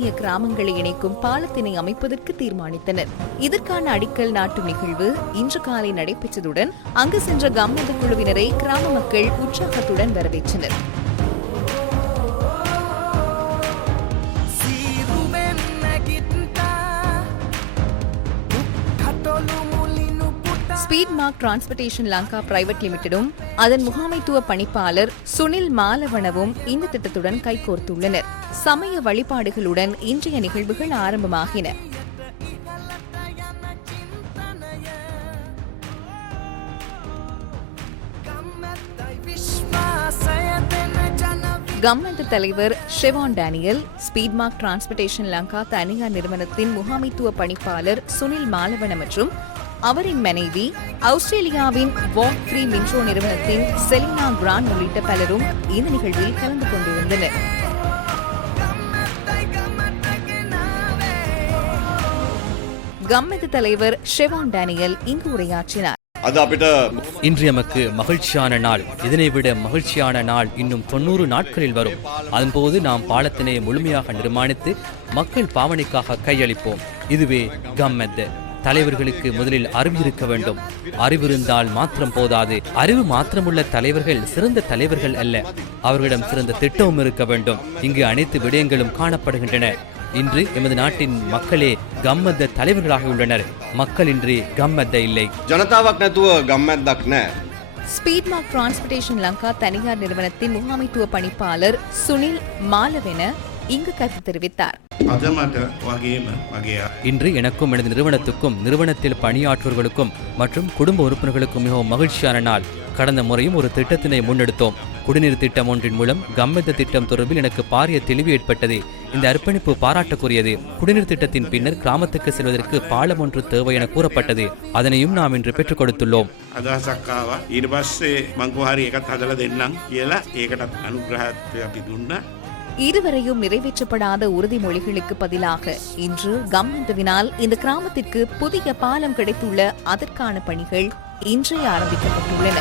ஏனைய கிராமங்களை இணைக்கும் பாலத்தினை அமைப்பதற்கு தீர்மானித்தனர். இதற்கான அடிக்கல் நாட்டும் நிகழ்வு இன்று காலை நடைபெற்றதுடன் அங்கு சென்ற கம்மந்த குழுவினரை கிராம மக்கள் உற்சாகத்துடன் வரவேற்றனர். Speed mark transportation Lanka private லிமிடெடும் அதன் முகாமைத்துவ பணிப்பாளர் சுனில் மாலவனவும் இந்த திட்டத்துடன் கைகோர்த்துள்ளனர். சமய வழிபாடுகளுடன் இன்றைய நிகழ்வுகள் ஆரம்பமாகின. கவர்மெண்ட் தலைவர் Shevan Daniel speed mark transportation Lanka தனியார் நிறுவனத்தின் முகாமைத்துவ பணிப்பாளர் சுனில் மாலவன மற்றும் அவரின் மனைவி அவுஸ்திரேலியாவின் வாக் ஃப்ரீ மின்ட்ரோ நிறுவனத்தின் செலினா கிரான் உள்ளிட்ட பலரும் இந்த நிகழ்வில் கலந்து கொண்டிருந்தனர். கம்மது தலைவர் ஷெவான் டேனியல் இங்கு உரையாற்றினார். இன்று எமக்கு மகிழ்ச்சியான நாள். இதனை விட மகிழ்ச்சியான நாள் இன்னும் தொண்ணூறு நாட்களில் வரும். அதன்போது நாம் பாலத்தினை முழுமையாக நிர்மாணித்து மக்கள் பாவனைக்காக கையளிப்போம். இதுவே கம்மெத்து. தலைவர்களுக்கு முதலில் அறிவு இருக்க வேண்டும். அறிவு இருந்தால் மாத்திரம் போதாது. அறிவு மாத்திரமுள்ள தலைவர்கள் சிறந்த தலைவர்கள் அல்ல. அவர்களிடம் சிறந்த திட்டமும் இருக்க வேண்டும். இங்கு அனைத்து விடயங்களும் காணப்படுகின்றன. இன்று எமது நாட்டின் மக்களே கம்மத்த தலைவர்களாக உள்ளனர். மக்கள் இன்று கம்மத்த இல்லை. ஸ்பீட்மார்க் டிரான்ஸ்போர்ட்டேஷன் லங்கா தனியார் நிறுவனத்தின் முகாமைத்துவ பணிப்பாளர் சுனில் மாலவென இங்கு கருத்து தெரிவித்தார் අද මට වගේම මගේ இன்று எனக்கும் எனது நிறுவனத்துக்கும் நிறுவனத்தில் பணியாற்றுவர்களுக்கும் மற்றும் குடும்ப உறுப்பினர்களுக்கும் மிகவும் மகிழ்ச்சியான நாள் கடந்த முறையும் ஒரு திட்டத்தினை முன்னெடுத்தோம் குடிநீர் திட்டம் ஒன்றின் மூலம் கம்மெத்த திட்டம் தொடர்பில் எனக்கு பாரிய தெளிவு ஏற்பட்டது இந்த அர்ப்பணிப்பு பாராட்டுக்குரியது குடிநீர் திட்டத்தின் பின்னர் கிராமத்துக்கு செல்வதற்கு பாலம் ஒன்று தேவை என கூறப்பட்டது அதனையும் நாம் இன்று பெற்றுக் கொடுத்துள்ளோம் අදහසක්කාව ඊට පස්සේ මංකුහරි එකත් හදල දෙන්නම් කියලා ඒකටත් අනුග්‍රහත්වය අපි දුන්න இதுவரையும் நிறைவேற்றப்படாத உறுதிமொழிகளுக்கு பதிலாக இன்று கம்மந்துவினால் இந்த கிராமத்திற்கு புதிய பாலம் கிடைத்துள்ள அதற்கான பணிகள் இன்றே ஆரம்பிக்கப்பட்டுள்ளன.